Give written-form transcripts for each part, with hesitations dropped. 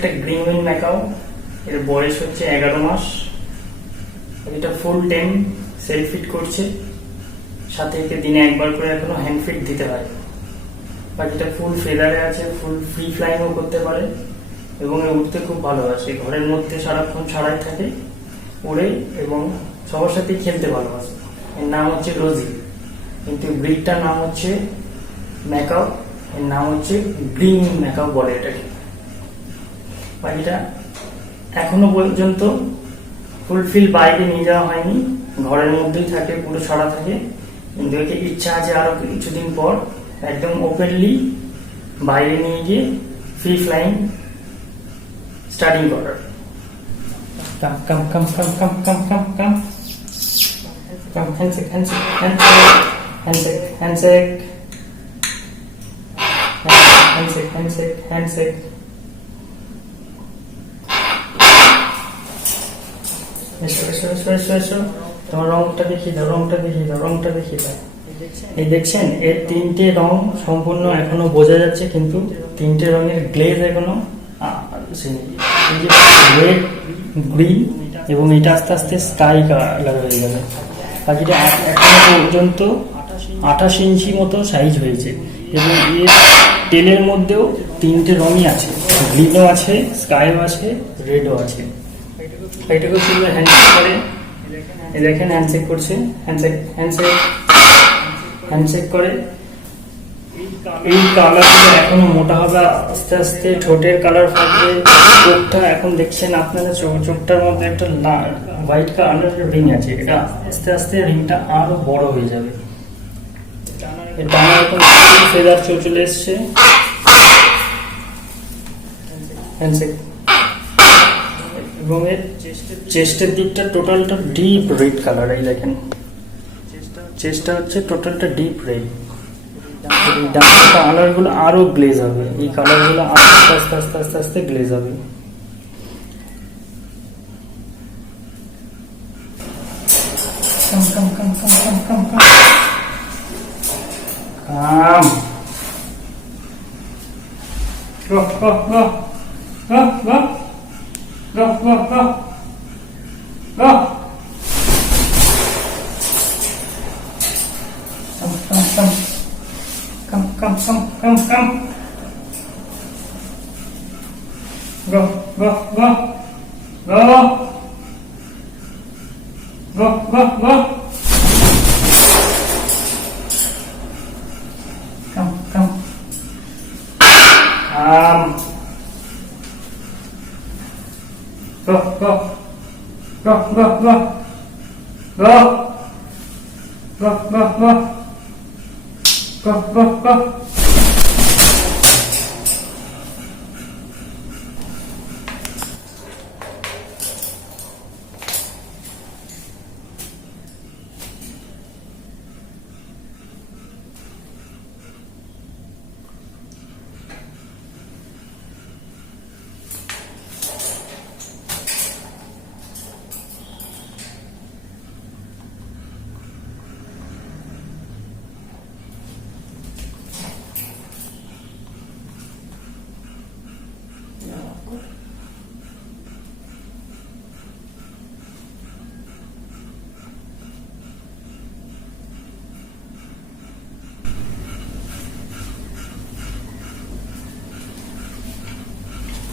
একটা green macaw, এর বয়স হচ্ছে 11 মাস। এটা ফুল টাইম সেলফ ফিট করছে, সাথে একে দিনে একবার করে এখনো হ্যান্ড ফিট দিতে হয়। পাখিটা ফুল ফেদারে আছে, ফুল ফ্রি ফ্লাইংও করতে পারে এবং উঠতে খুব ভালোবাসে। ঘরের মধ্যে সারাক্ষণ ছাড়াই থাকে, উড়ে এবং সবার সাথে খেলতে ভালোবাসে। এর নাম হচ্ছে রোজি, কিন্তু ব্রিডটার নাম হচ্ছে ম্যাকাও। এর নাম হচ্ছে গ্রিন ম্যাকাও বলে এটাকে। পাখিটা এখনো পর্যন্ত ফুলফিল বাইরে নিয়ে যাওয়া হয়নি, ঘরের মধ্যেই থাকে, পুরো ছাড়া থাকে। কিন্তু একে ইচ্ছা আছে আরো কিছুদিন পর একদম ওপেনলি বাইরে নিয়ে গিয়ে ফ্রি ফ্লাইং স্টার্টিং করার। Come come come come come come come come come handshake handshake handshake handshake handshake handshake handshake. এসো এসো এসো এসো এসো, তোমার রংটা দেখিয়ে দাও, রংটা দেখিয়ে দাও, রংটা দেখিয়ে দাও। এই দেখছেন, এর তিনটে রং সম্পূর্ণ এখনো বোঝা যাচ্ছে, কিন্তু তিনটে রঙের গ্লেজ এখনো রেড, গ্রিন এবং এটা আস্তে আস্তে স্কাই কালার হয়ে যাবে। পাখিটা এখনো পর্যন্ত 28 ইঞ্চি মতো সাইজ হয়েছে এবং এর টেলের মধ্যেও তিনটে রঙই আছে, গ্রিনও আছে, স্কাইও আছে, রেডও আছে। এটাকে শুধু হ্যান্ডশেক করে, দেখেন হ্যান্ডশেক করছে, হ্যান্ডশেক হ্যান্ডশেক হ্যান্ডশেক করে। এই কালারগুলো এখনো মোটা হবে আস্তে আস্তে, ঠোঁটের কালার থাকবে। চোখটা এখন দেখছেন আপনারা, চোখটার মধ্যে একটা হোয়াইট কালারের রিং আছে, এটা আস্তে আস্তে রিংটা আরো বড় হয়ে যাবে। এটা এখন ফেদার চলে এসছে। হ্যান্ডশেক এবং এর চেস্টের দিকটা টোটালটা ডিপ রেড কালার। এই দেখেন, চেস্টটা হচ্ছে টোটালটা ডিপ রেড। কালার গুলো আরো গ্লেজ হবে, এই কালার গুলো আস্তে আস্তে আস্তে আস্তে আস্তে গ্লেজ হবে। কাম come come come come come come কাম go go go go go go go go go come come come come come come go go go go go go go come come go go go go go go go go go go go go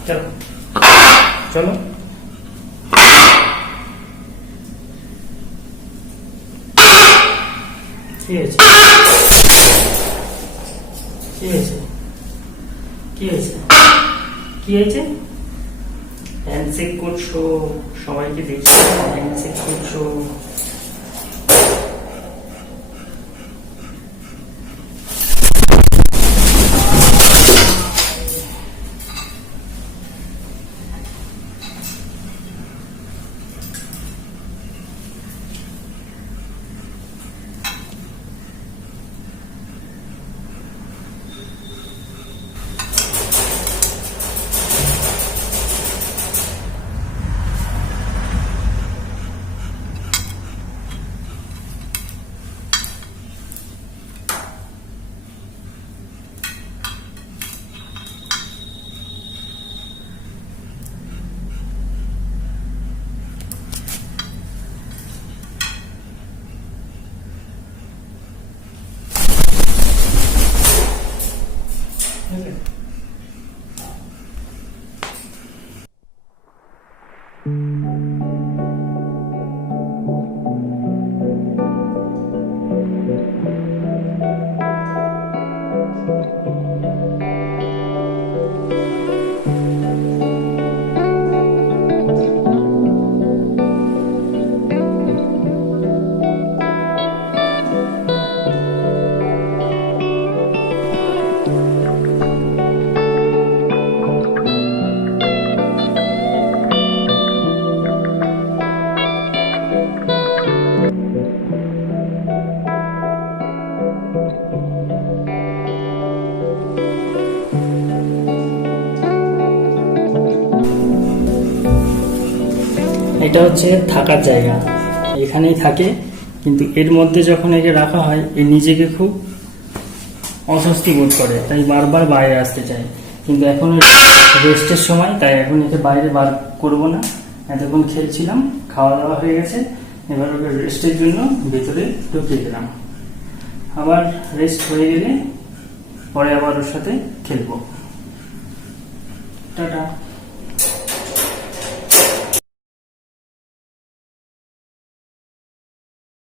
चलो चलो কি হয়েছে কি হয়েছে কি হয়েছে কি হয়েছে? হ্যান্ডশেক করছো, সবাইকে দেখছো হ্যান্ডশেক করছো। ঠিক আছে। এটা হচ্ছে থাকার জায়গা, এখানেই থাকে, কিন্তু এর মধ্যে যখন একে রাখা হয় এ নিজেকে খুব অস্বস্তি বোধ করে, তাই বারবার বাইরে আসতে চায়। কিন্তু এখন রেস্টের সময়, তাই এখন একে বাইরে বার করব না। এতক্ষণ খেলছিলাম, খাওয়া দাওয়া হয়ে গেছে, এবার ওকে রেস্টের জন্য ভেতরে ঢুকিয়ে দিলাম। আবার রেস্ট হয়ে গেলে পরে আবার ওর সাথে খেলবো। টাটা।